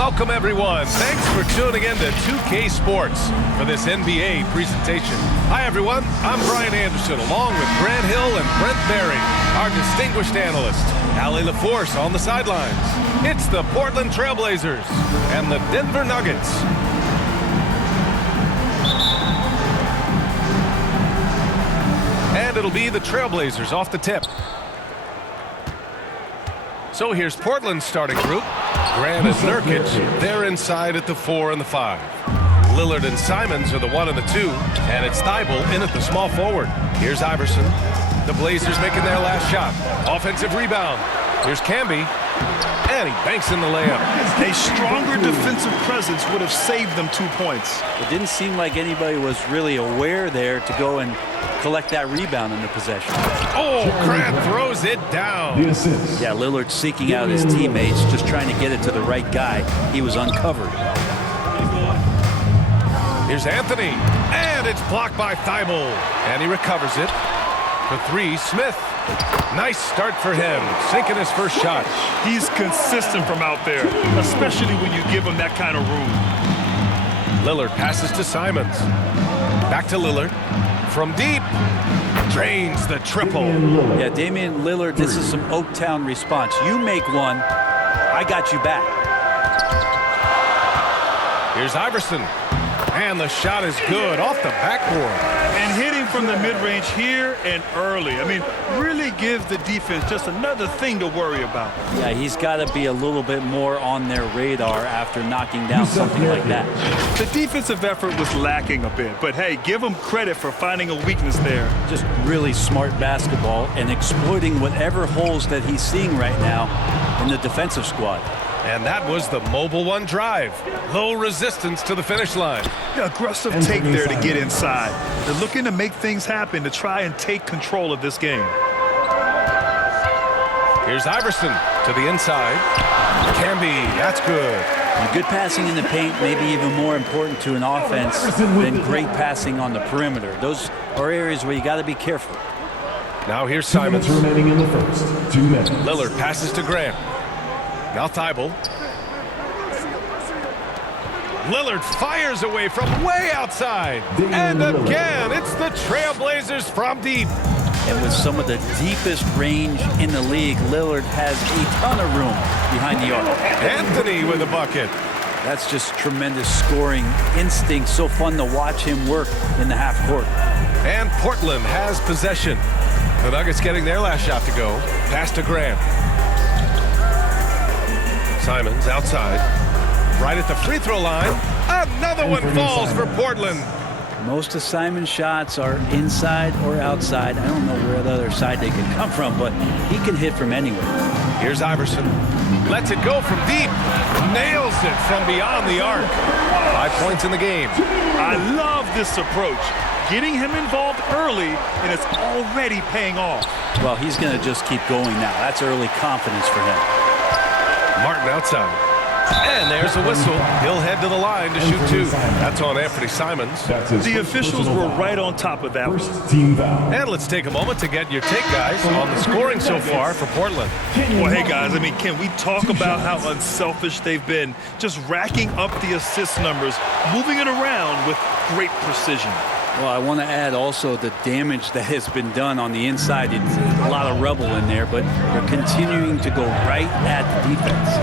Welcome, everyone. Thanks for tuning in to 2K Sports for this NBA presentation. Hi, everyone. I'm Brian Anderson, along with Grant Hill and Brent Berry, our distinguished analyst. Allie LaForce on the sidelines. It's the Portland Trailblazers and the Denver Nuggets. And it'll be the Trailblazers off the tip. So here's Portland's starting group. Grant and Nurkic, they're inside at the 4 and the 5. Lillard and Simons are the 1 and the 2, and it's Thibault in at the small forward. Here's Iverson. The Blazers making their last shot. Offensive rebound. Here's Camby, and he banks in the layup. A stronger defensive presence would have saved them 2 points. It didn't seem like anybody was really aware there to go and collect that rebound in the possession. Oh, Grant throws it down. Yeah, Lillard seeking out his teammates, just trying to get it to the right guy. He was uncovered. Here's Anthony, and it's blocked by Thibault, and he recovers it. For 3, Smith. Nice start for him, sinking his first shot. He's consistent from out there, especially when you give him that kind of room. Lillard passes to Simons. Back to Lillard. From deep, drains the triple. Yeah, Damian Lillard, this is some Oaktown response. You make one, I got you back. Here's Iverson, and the shot is good off the backboard. And hitting from the mid-range here and early. I mean, really gives the defense just another thing to worry about. Yeah, he's got to be a little bit more on their radar after knocking down something like that. The defensive effort was lacking a bit, but hey, give him credit for finding a weakness there. Just really smart basketball and exploiting whatever holes that he's seeing right now in the defensive squad. And that was the mobile one drive. Low resistance to the finish line. Aggressive take there to get inside. They're looking to make things happen to try and take control of this game. Here's Iverson to the inside. Camby, that's good. And good passing in the paint may be even more important to an offense than great passing on the perimeter. Those are areas where you got to be careful. Now here's Simons. Remaining in the first 2 minutes. Lillard passes to Grant. Now Thibault. Lillard fires away from way outside. And again, it's the Trailblazers from deep. And with some of the deepest range in the league, Lillard has a ton of room behind the arc. Anthony with a bucket. That's just tremendous scoring instinct. So fun to watch him work in the half court. And Portland has possession. The Nuggets getting their last shot to go. Pass to Grant. Simons outside. Right at the free throw line. Another one falls for Portland. Most of Simon's shots are inside or outside. I don't know where the other side they could come from, but he can hit from anywhere. Here's Iverson. Lets it go from deep. Nails it from beyond the arc. 5 points in the game. I love this approach. Getting him involved early, and it's already paying off. Well, he's going to just keep going now. That's early confidence for him. Martin outside. And there's a whistle. He'll head to the line to shoot 2. That's on Anthony Simons. The officials were right on top of that one. Team foul. And let's take a moment to get your take, guys, on the scoring so far for Portland. Well, hey, guys, I mean, can we talk about how unselfish they've been? Just racking up the assist numbers, moving it around with great precision. Well, I want to add also the damage that has been done on the inside. It's a lot of rubble in there, but they're continuing to go right at the defense.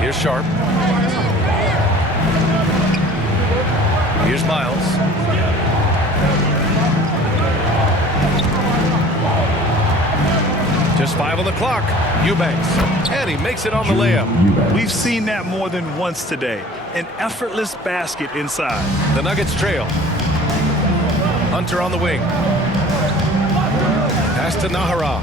Here's Sharp. Here's Miles. Just 5 on the clock. Eubanks. And he makes it on the layup. We've seen that more than once today. An effortless basket inside. The Nuggets trail. Hunter on the wing. Pass to Nahara.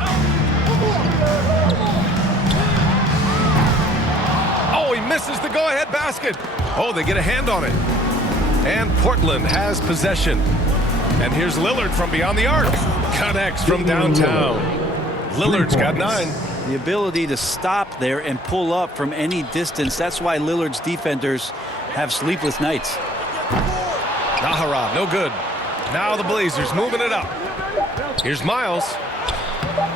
Oh, he misses the go-ahead basket. Oh, they get a hand on it. And Portland has possession. And here's Lillard from beyond the arc. Connects from downtown. Lillard's got 9. The ability to stop there and pull up from any distance. That's why Lillard's defenders have sleepless nights. Nahara, no good. Now the Blazers moving it up. Here's Miles.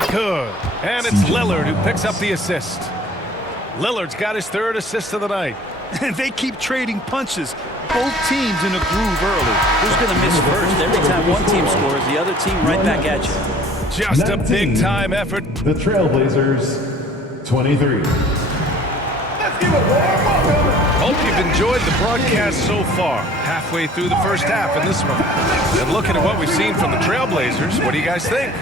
Good. And it's Lillard who picks up the assist. Lillard's got his third assist of the night. And they keep trading punches. Both teams in a groove early. Who's going to miss first? Every time one team scores, the other team right back at you. Just a big-time effort. The Trailblazers, 23. Let's give a warm welcome. Hope you've enjoyed the broadcast so far. Halfway through the first half in this one. And looking at what we've seen from the Trailblazers, what do you guys think?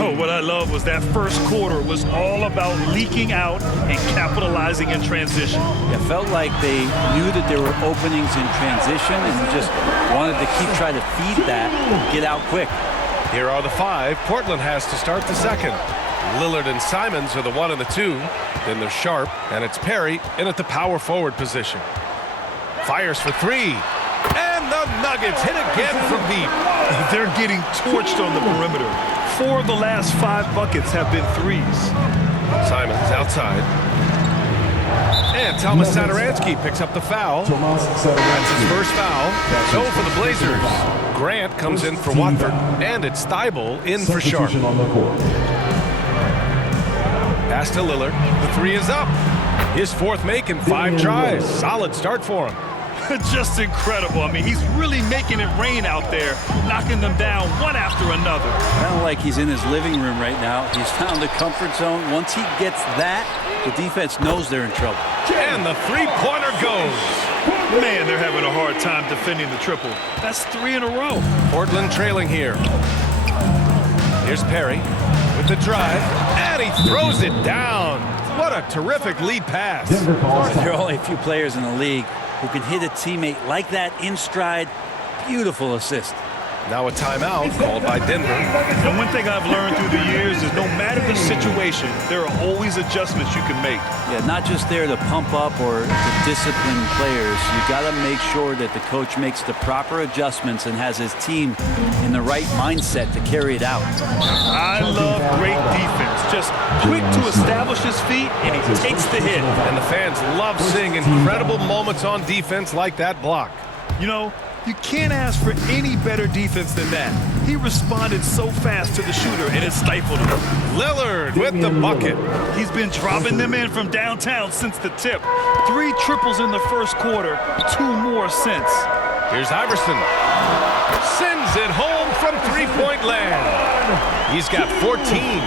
Oh, what I love was that first quarter was all about leaking out and capitalizing in transition. It felt like they knew that there were openings in transition and just wanted to keep trying to feed that, get out quick. Here are the five. Portland has to start the second. Lillard and Simons are the 1 and the 2. Then there's Sharp, and it's Perry in at the power forward position. Fires for three. And the Nuggets hit again from deep. They're getting torched on the perimeter. 4 of the last 5 buckets have been threes. Simons outside. And Thomas Satoransky picks up the foul. That's his first foul. So for the Blazers, Grant comes in for Watford, and it's Thibault in for Sharp. Substitution on the court. Pass to Lillard. The three is up. His fourth make in 5 tries. Solid start for him. Just incredible. I mean, he's really making it rain out there, knocking them down one after another. Kind of like he's in his living room right now. He's found the comfort zone. Once he gets that, the defense knows they're in trouble. And the three-pointer goes. Man, they're having a hard time defending the triple. That's 3 in a row. Portland trailing here. Here's Perry with the drive, and he throws it down. What a terrific lead pass. Denver calls There are only a few players in the league who can hit a teammate like that in stride. Beautiful assist. Now a timeout called by Denver. And one thing I've learned through the years is no matter the situation, there are always adjustments you can make. Yeah, not just there to pump up or to discipline players. You got to make sure that the coach makes the proper adjustments and has his team in the right mindset to carry it out. I love great defense. Just quick to establish his feet, and he takes the hit. And the fans love seeing incredible moments on defense like that block. You know, you can't ask for any better defense than that. He responded so fast to the shooter, and it stifled him. Lillard with the bucket. He's been dropping them in from downtown since the tip. 3 triples in the first quarter, 2 more since. Here's Iverson. Sends it home from three-point land. He's got 14.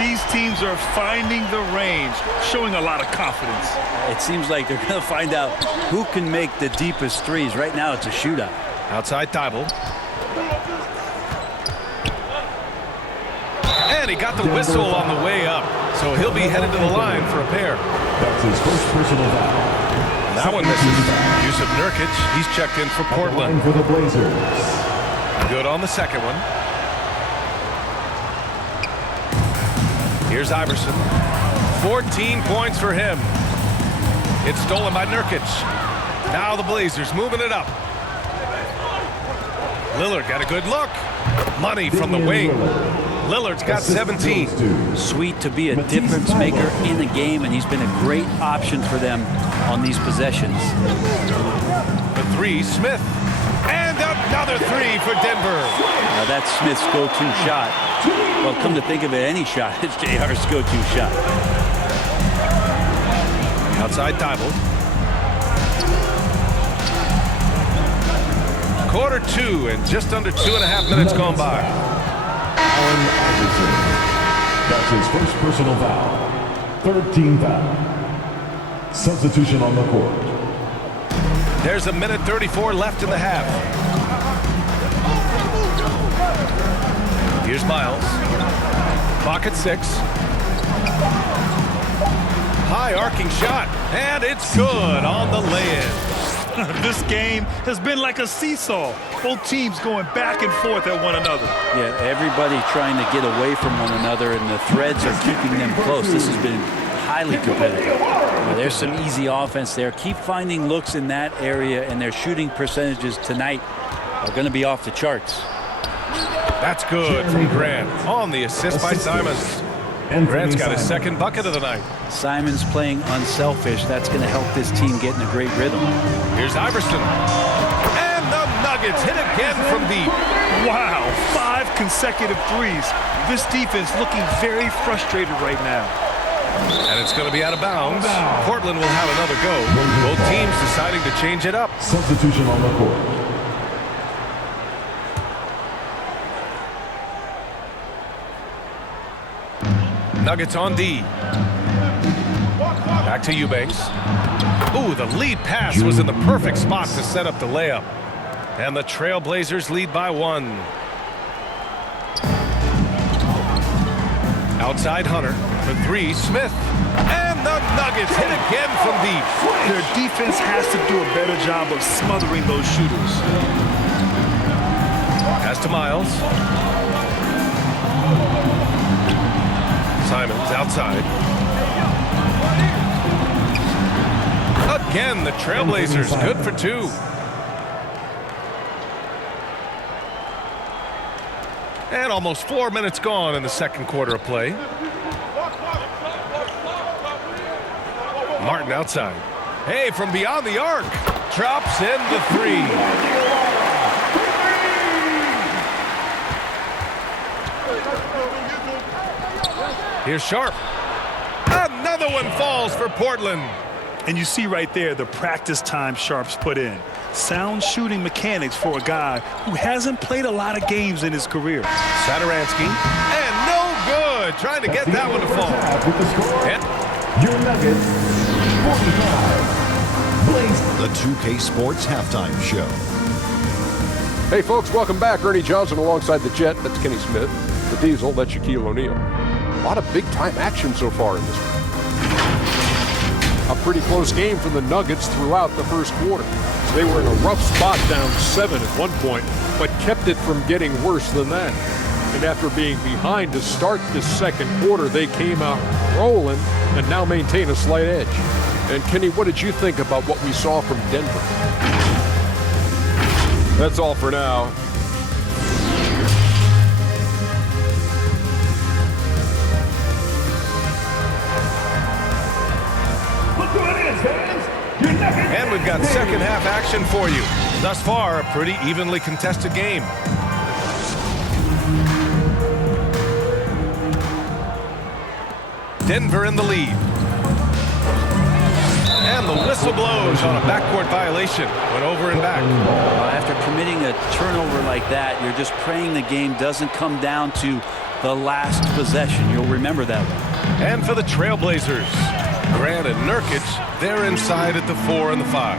These teams are finding the range, showing a lot of confidence. It seems like they're going to find out who can make the deepest threes. Right now, it's a shootout. Outside Thibault. And he got the whistle on the way up. So he'll be headed to the line for a pair. That's his first personal foul. That one misses. Yusuf Nurkic, he's checked in for Portland. For the Blazers. Good on the second one. Here's Iverson. 14 points for him. It's stolen by Nurkic. Now the Blazers moving it up. Lillard got a good look. Money from the wing. Lillard's got 17. Sweet to be a difference maker in the game, and he's been a great option for them on these possessions. The three, Smith. And another three for Denver. Now that's Smith's go-to shot. Well, come to think of it, any shot is JR's go-to shot. Outside Thibault. Quarter 2 and just under 2.5 minutes gone by. Allen Iverson. That's his first personal foul. 3rd team foul. Substitution on the court. There's a minute 34 left in the half. Here's Miles. Clock at 6. High arcing shot, and it's good on the lay-in. This game has been like a seesaw. Both teams going back and forth at one another. Yeah, everybody trying to get away from one another, and the threads are keeping them close. This has been highly competitive. There's some easy offense there. Keep finding looks in that area, and their shooting percentages tonight are going to be off the charts. That's good from Grant on the assist by Simons. And Grant's got his second bucket of the night. Simons playing unselfish. That's going to help this team get in a great rhythm. Here's Iverson. And the Nuggets hit again from deep. Wow, 5 consecutive threes. This defense looking very frustrated right now. And it's going to be out of bounds. Portland will have another go. Both teams deciding to change it up. Substitution on the court. Nuggets on D. Back to Eubanks. Ooh, the lead pass was in the perfect spot to set up the layup. And the Trailblazers lead by 1. Outside Hunter for 3, Smith. And the Nuggets hit again from deep. Their defense has to do a better job of smothering those shooters. Pass to Miles. Simons outside. Again, the Trailblazers good for 2. And almost 4 minutes gone in the second quarter of play. Martin outside. Hey, from beyond the arc. Drops in the 3. Here's Sharp. Another one falls for Portland. And you see right there the practice time Sharp's put in. Sound shooting mechanics for a guy who hasn't played a lot of games in his career. Saturansky. And no good. Trying to get that one to fall. With the score, your Nuggets, 45. The 2K Sports Halftime Show. Hey folks, welcome back. Ernie Johnson alongside the Jet. That's Kenny Smith. The Diesel, that's Shaquille O'Neal. A lot of big-time action so far in this one. A pretty close game for the Nuggets throughout the first quarter. They were in a rough spot, down 7 at one point, but kept it from getting worse than that. And after being behind to start this second quarter, they came out rolling and now maintain a slight edge. And Kenny, what did you think about what we saw from Denver? That's all for now. And we've got second half action for you. Thus far, a pretty evenly contested game. Denver in the lead. And the whistle blows on a backcourt violation. Went over and back. Well, after committing a turnover like that, you're just praying the game doesn't come down to the last possession. You'll remember that one. And for the Trailblazers, Grant and Nurkic, they're inside at the 4 and the 5.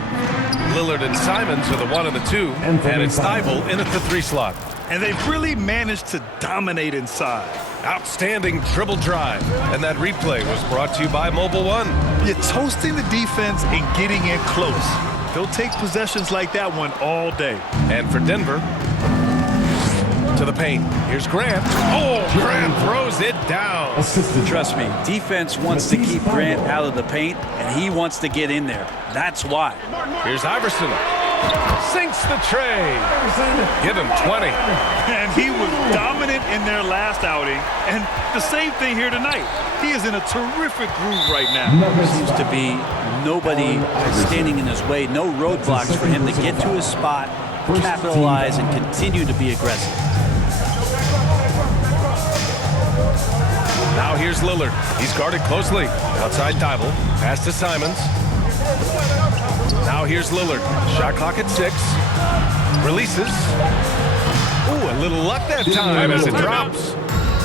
Lillard and Simons are the 1 and the 2. And it's Thibault in at the 3 slot. And they've really managed to dominate inside. Outstanding dribble drive. And that replay was brought to you by Mobile One. You're toasting the defense and getting in close. They'll take possessions like that one all day. And for Denver, to the paint. Here's Grant. Oh, Grant throws it down. Trust me, defense wants to keep Grant out of the paint, and he wants to get in there. That's why. Here's Iverson. Sinks the tray. Give him 20. And he was dominant in their last outing. And the same thing here tonight. He is in a terrific groove right now. Seems to be nobody standing in his way, no roadblocks for him to get to his spot, capitalize, and continue to be aggressive. Now here's Lillard. He's guarded closely. Outside Thibault. Pass to Simons. Now here's Lillard. Shot clock at 6. Releases. Ooh, a little luck that time as it drops.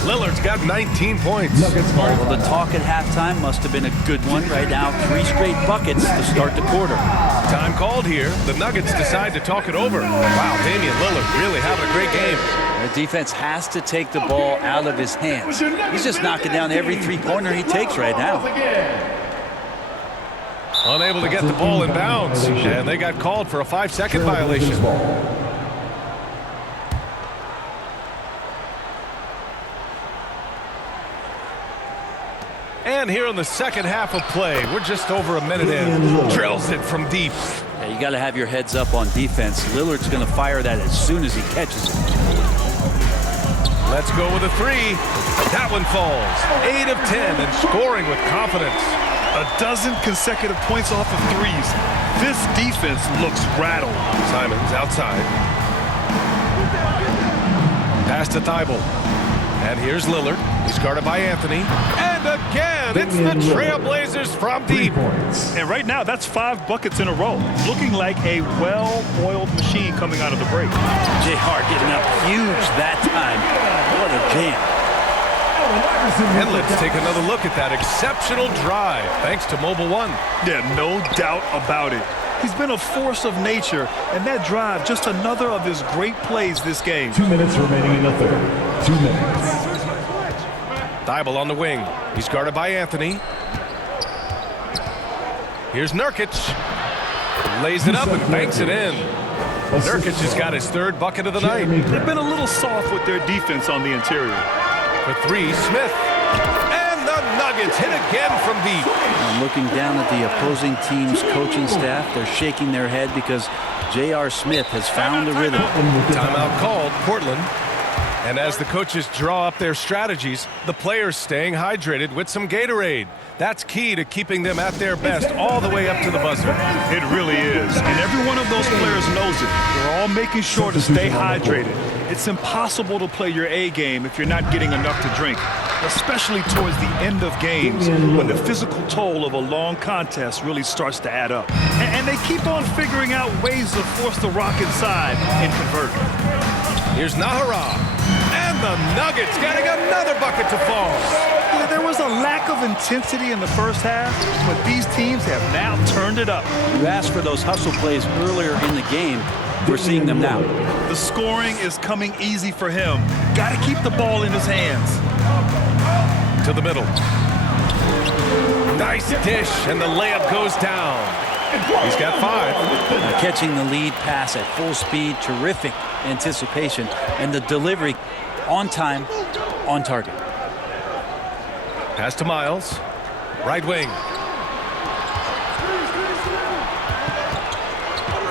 Lillard's got 19 points. Well, the talk at halftime must have been a good one. Right now, 3 straight buckets to start the quarter. Time called here. The Nuggets decide to talk it over. Wow, Damian Lillard really having a great game. The defense has to take the ball out of his hands. He's just knocking down every three-pointer he takes right now. Unable to get the ball in bounds. And they got called for a 5-second violation. And here in the second half of play, we're just over a minute in. Drills it from deep. Yeah, you got to have your heads up on defense. Lillard's going to fire that as soon as he catches it. Let's go with a 3. That one falls. 8 of 10 and scoring with confidence. A dozen consecutive points off of threes. This defense looks rattled. Simons outside. Pass to Thibault. And here's Lillard. He's guarded by Anthony. And again, And it's the Trailblazers from deep. And right now, that's 5 buckets in a row. Looking like a well-oiled machine coming out of the break. JR getting up huge that time. What a jam. And let's take another look at that exceptional drive, thanks to Mobile One. Yeah, no doubt about it. He's been a force of nature, and that drive, just another of his great plays this game. 2 minutes remaining in the third. 2 minutes. Thibault on the wing. He's guarded by Anthony. Here's Nurkic. Lays it up and banks it in. Nurkic has got his 3rd bucket of the night. They've been a little soft with their defense on the interior. For 3, Smith. And the Nuggets hit again from deep. I'm looking down at the opposing team's coaching staff. They're shaking their head because J.R. Smith has found the rhythm. Timeout called, Portland. And as the coaches draw up their strategies, the players staying hydrated with some Gatorade. That's key to keeping them at their best all the way up to the buzzer. It really is. And every one of those players knows it. They're all making sure to stay hydrated. It's impossible to play your A game if you're not getting enough to drink, especially towards the end of games when the physical toll of a long contest really starts to add up. And they keep on figuring out ways to force the rock inside and convert. Here's Nahara. And the Nuggets getting another bucket to fall. Yeah, there was a lack of intensity in the first half, but these teams have now turned it up. You asked for those hustle plays earlier in the game. We're seeing them now. The scoring is coming easy for him. Got to keep the ball in his hands. To the middle. Nice dish, and the layup goes down. He's got 5. Catching the lead pass at full speed, terrific anticipation, and the delivery on time, on target. Pass to Miles. Right wing.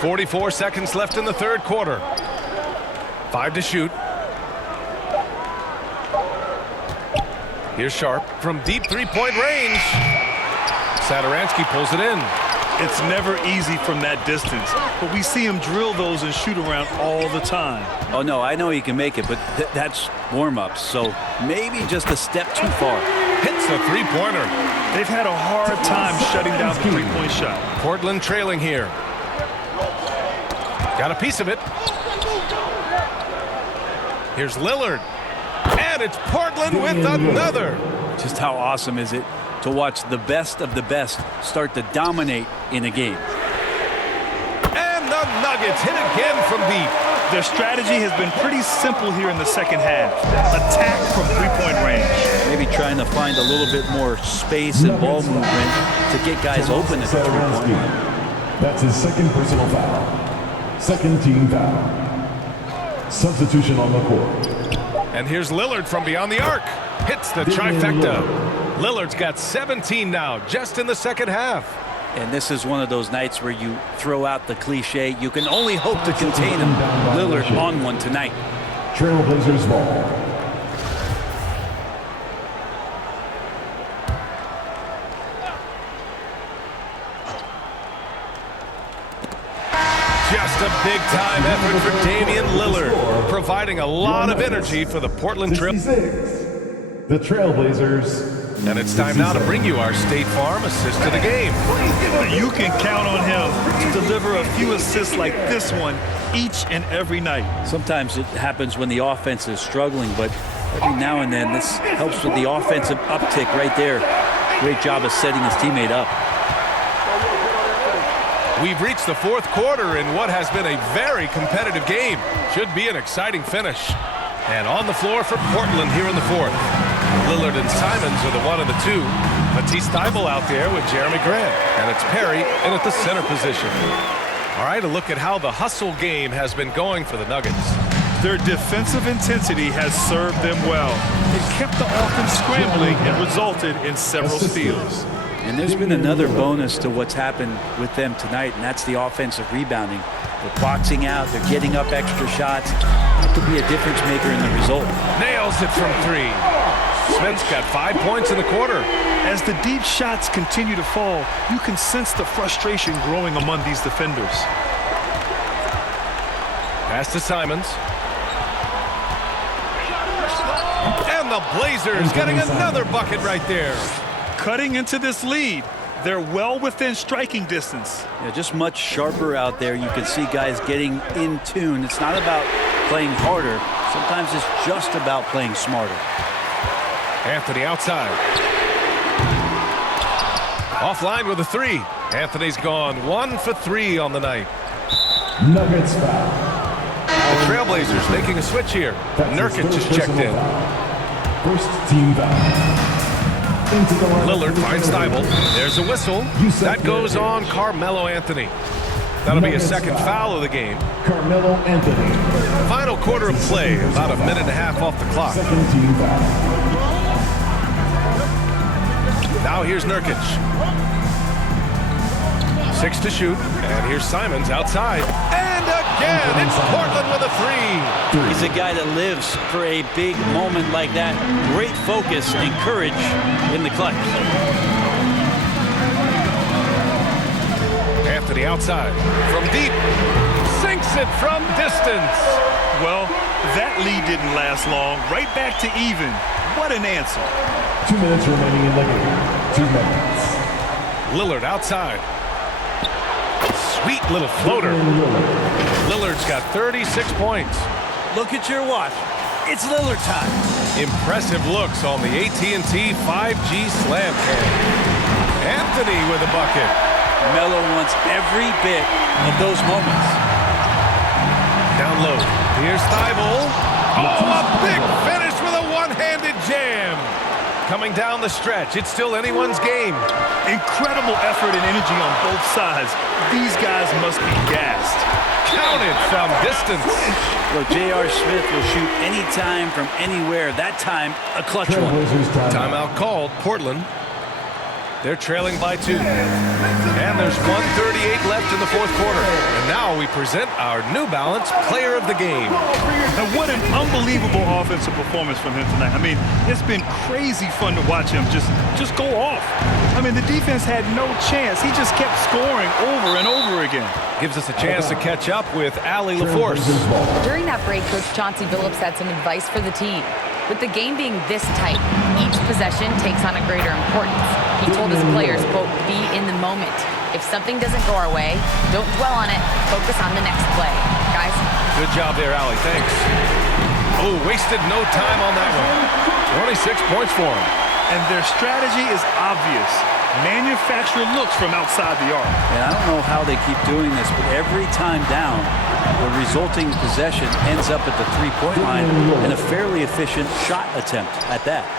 44 seconds left in the 3rd quarter. 5 to shoot. Here's Sharp from deep 3-point range. Satoransky pulls it in. It's never easy from that distance, but we see him drill those and shoot around all the time. Oh, no, I know he can make it, but that's warm-ups, so maybe just a step too far. Hits the 3-pointer. They've had a hard time shutting down the 3-point shot. Portland trailing here. Got a piece of it. Here's Lillard. And it's Portland with another. Just how awesome is it to watch the best of the best start to dominate in a game. And the Nuggets hit again from deep. Their strategy has been pretty simple here in the second half. Attack from 3-point range. Maybe trying to find a little bit more space and ball movement to get guys open at the 3-point line. That's his 2nd personal foul. 2nd team foul. Substitution on the court. And here's Lillard from beyond the arc. Hits the trifecta. Lillard's got 17 now, just in the 2nd half. And this is one of those nights where you throw out the cliche. You can only hope to contain him. Lillard on one tonight. Trailblazers ball. Just a big-time effort for Damian Lillard, providing a lot of energy for the Portland Trail. 66. The Trailblazers. And it's time now to bring you our State Farm assist of the game. You can count on him to deliver a few assists like this one each and every night. Sometimes it happens when the offense is struggling, but every now and then this helps with the offensive uptick right there. Great job of setting his teammate up. We've reached the 4th quarter in what has been a very competitive game. Should be an exciting finish. And on the floor for Portland here in the 4th. Lillard and Simons are the 1 and the 2. Matisse Thybulle out there with Jeremy Grant. And it's Perry in at the center position. All right, a look at how the hustle game has been going for the Nuggets. Their defensive intensity has served them well. It kept the offense scrambling and resulted in several steals. And there's been another bonus to what's happened with them tonight, and that's the offensive rebounding. They're boxing out, they're getting up extra shots. That could be a difference maker in the result. Nails it from 3. Smith's got 5 points in the quarter. As the deep shots continue to fall, you can sense the frustration growing among these defenders. Pass to Simons. And the Blazers getting another bucket right there. cutting into this lead. They're well within striking distance. Yeah, just much sharper out there. You can see guys getting in tune. It's not about playing harder. Sometimes it's just about playing smarter. Anthony outside. Offline with a three. Anthony's gone 1 for 3 on the night. Nuggets foul. The Trailblazers making a switch here. Nurkic just checked in. First team foul. Lillard finds Thibault. There's a whistle. That goes on Carmelo Anthony. That'll be a second foul of the game. Carmelo Anthony. Final quarter of play, about a minute and a half off the clock. Second team foul. Now here's Nurkic. 6 to shoot. And here's Simons outside. And again, it's Portland with a three. He's a guy that lives for a big moment like that. Great focus and courage in the clutch. Anthony outside. From deep. Sinks it from distance. Well, that lead didn't last long. Right back to even. What an answer. 2 minutes remaining in the game. 2 minutes. Lillard outside. Sweet little floater. Lillard's got 36 points. Look at your watch. It's Lillard time. Impressive looks on the AT&T 5G slam cam. Anthony with a bucket. Melo wants every bit of those moments. Down low. Here's Thibault. Oh, a big finish with a one-handed jam. Coming down the stretch. It's still anyone's game. Incredible effort and energy on both sides. These guys must be gassed. Counted from distance. Look, J.R. Smith will shoot anytime from anywhere. That time, a clutch one. Timeout called. Portland. They're trailing by 2. And there's 1:38 left in the fourth quarter. And now we present our New Balance Player of the Game. And what an unbelievable offensive performance from him tonight. I mean, it's been crazy fun to watch him just go off. I mean, the defense had no chance. He just kept scoring over and over again. Gives us a chance to catch up with Allie LaForce. During that break, Coach Chauncey Billups had some advice for the team. With the game being this tight, each possession takes on a greater importance. He told his players, quote, be in the moment. If something doesn't go our way, don't dwell on it. Focus on the next play. Guys? Good job there, Allie. Thanks. Oh, wasted no time on that one. 26 points for him. And their strategy is obvious. Manufacture looks from outside the arc. And I don't know how they keep doing this, but every time down, the resulting possession ends up at the three-point line and a fairly efficient shot attempt at that.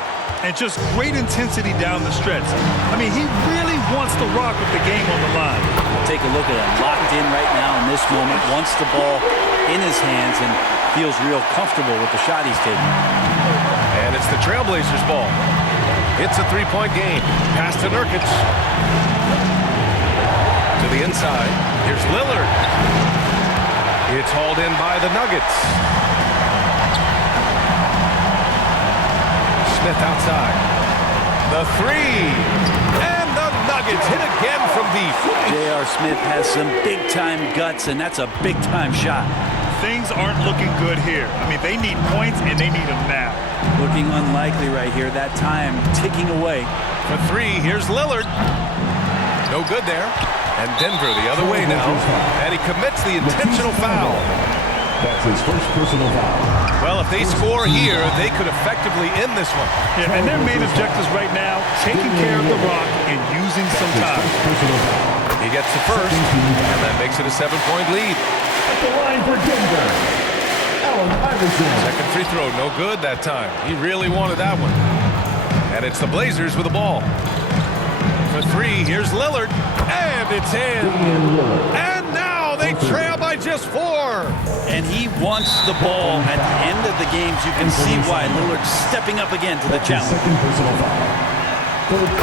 And just great intensity down the stretch. I mean, he really wants to rock with the game on the line. Take a look at him, locked in right now in this moment, wants the ball in his hands and feels real comfortable with the shot he's taking. And it's the Trailblazers' ball. It's a three-point game. Pass to Nurkic. To the inside. Here's Lillard. It's hauled in by the Nuggets. Smith outside. The three. And the Nuggets hit again from deep. J.R. Smith has some big-time guts, and that's a big-time shot. Things aren't looking good here. I mean, they need points, and they need them now. Looking unlikely right here. That time ticking away. For three, here's Lillard. No good there. And Denver the other way now. And he commits the intentional foul. That's his first personal foul. Well, if they score here, they could effectively end this one. Yeah, and their main objectives right now, taking care of the rock and using some time. He gets the first, and that makes it a 7-point lead. At the line for Denver, Allen Iverson. Second free throw, no good that time. He really wanted that one. And it's the Blazers with the ball. For three, here's Lillard. And it's in. And now they trail by just 4. And he wants the ball at the end of the games. You can see why Lillard's stepping up again to the challenge. Second personal foul.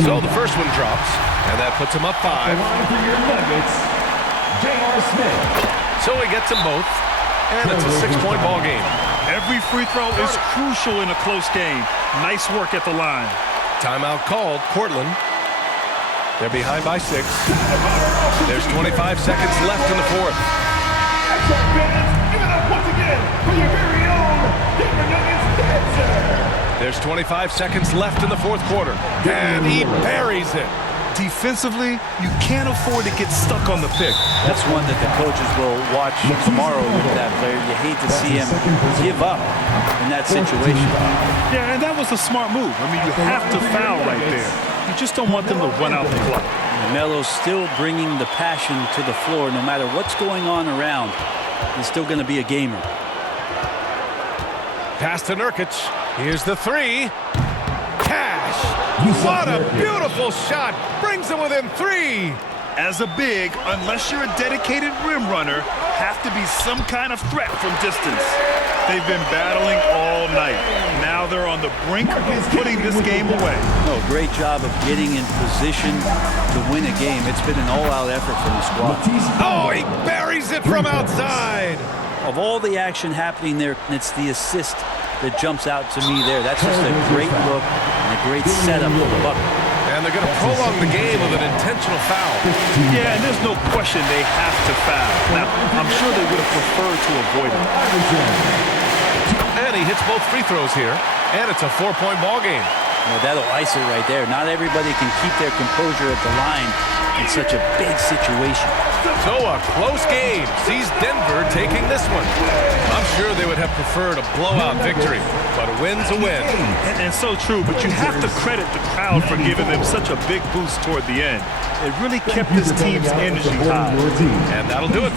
So the first one drops, and that puts him up 5. The line for your Nuggets, J.R. Smith. So he gets them both, and it's a 6-point ball game. Every free throw is crucial in a close game. Nice work at the line. Timeout called. Portland. They're behind by 6. There's 25 seconds left in the fourth. Excellent fans, give it up once again for your very own Denver Nuggets dancer. There's 25 seconds left in the fourth quarter. And he buries it. Defensively, you can't afford to get stuck on the pick. That's one that the coaches will watch tomorrow with that player. You hate to see him give up in that situation. Yeah, and that was a smart move. I mean, you have to foul right there. You just don't want them to run out the clock. Melo's still bringing the passion to the floor. No matter what's going on around, he's still going to be a gamer. Pass to Nurkic. Here's the three. Cash. What a beautiful shot. Brings him within 3. As a big, unless you're a dedicated rim runner, have to be some kind of threat from distance. They've been battling all night. Now they're on the brink of putting this game away. No, great job of getting in position to win a game. It's been an all-out effort from the squad. Oh, he buries it from outside. Of all the action happening there, it's the assist that jumps out to me there. That's just a great look and a great setup for the Bucks. And they're going to prolong the game with an intentional foul. Yeah, and there's no question they have to foul. Now, I'm sure they would have preferred to avoid it. And he hits both free throws here. And it's a 4-point ball game. Well, that'll ice it right there. Not everybody can keep their composure at the line in such a big situation. So a close game sees Denver taking this one. I'm sure they would have preferred a blowout victory, but a win's a win. And so true, but you have to credit the crowd for giving them such a big boost toward the end. It really kept this team's energy high. And that'll do it.